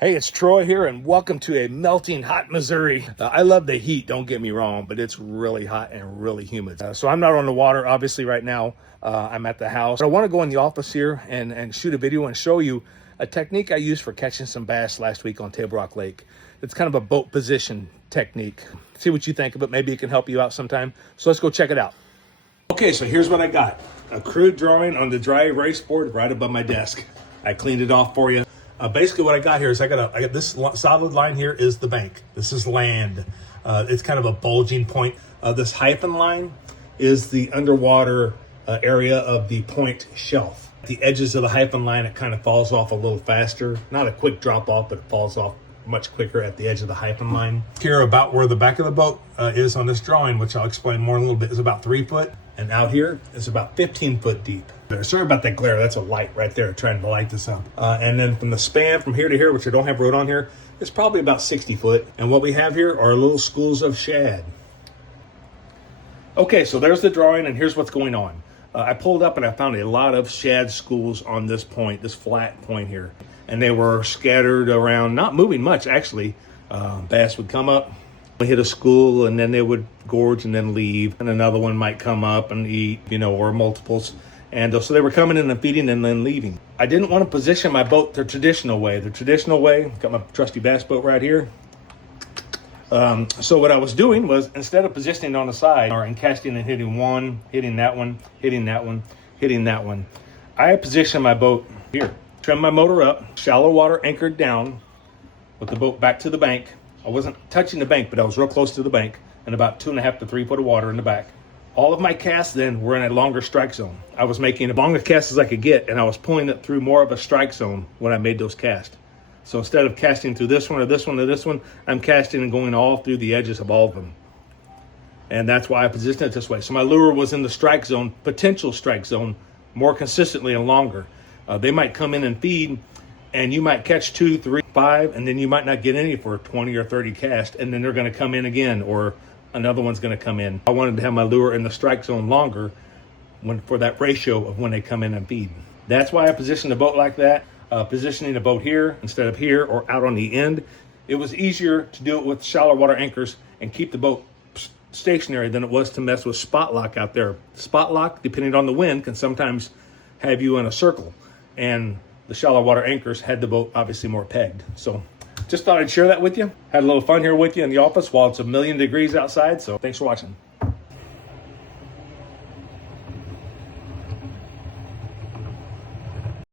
Hey, it's Troy here, and welcome to a melting hot Missouri. I love the heat, don't get me wrong, but it's really hot and really humid. So I'm not on the water, obviously, right now. I'm at the house. But I want to go in the office here and shoot a video and show you a technique I used for catching some bass last week on Table Rock Lake. It's kind of a boat position technique. See what you think of it. Maybe it can help you out sometime. So let's go check it out. Okay, so here's what I got. A crude drawing on the dry erase board right above my desk. I cleaned it off for you. Basically what I got here is I got this solid line here is the bank. This is land. It's kind of a bulging point. This hyphen line is the underwater area of the point shelf. At the edges of the hyphen line, it kind of falls off a little faster. Not a quick drop off, but it falls off much quicker at the edge of the hyphen line. Here, about where the back of the boat is on this drawing, which I'll explain more in a little bit, is about 3 foot. And out here is about 15 foot deep. Sorry about that glare. That's a light right there trying to light this up. And then from the span from here to here, which I don't have wrote on here, it's probably about 60 foot. And what we have here are little schools of shad. Okay, so there's the drawing, and here's what's going on. I pulled up and I found a lot of shad schools on this point, this flat point here. And they were scattered around, not moving much actually. Bass would come up, hit a school, and then they would gorge and then leave. And another one might come up and eat, or multiples. And so they were coming in and feeding and then leaving. I didn't want to position my boat the traditional way. Got my trusty bass boat right here. So what I was doing was, instead of positioning on the side and casting and hitting one, hitting that one, hitting that one, hitting that one, I positioned my boat here. Trimmed my motor up, shallow water anchored down with the boat back to the bank. I wasn't touching the bank, but I was real close to the bank, and about 2.5 to 3 foot of water in the back. All of my casts then were in a longer strike zone. I was making as long a cast as I could get, and I was pulling it through more of a strike zone when I made those casts. So instead of casting through this one or this one or this one, I'm casting and going all through the edges of all of them. And that's why I positioned it this way. So my lure was in the strike zone, potential strike zone, more consistently and longer. They might come in and feed, and you might catch 2, 3, 5, and then you might not get any for 20 or 30 casts, and then they're going to come in again, or another one's going to come in. I wanted to have my lure in the strike zone longer for that ratio of when they come in and feed. That's why I positioned the boat like that. Positioning the boat here instead of here or out on the end. It was easier to do it with shallow water anchors and keep the boat stationary than it was to mess with spot lock out there. Spot lock, depending on the wind, can sometimes have you in a circle. And the shallow water anchors had the boat obviously more pegged. So just thought I'd share that with you. Had a little fun here with you in the office while it's 1,000,000 degrees outside. So thanks for watching.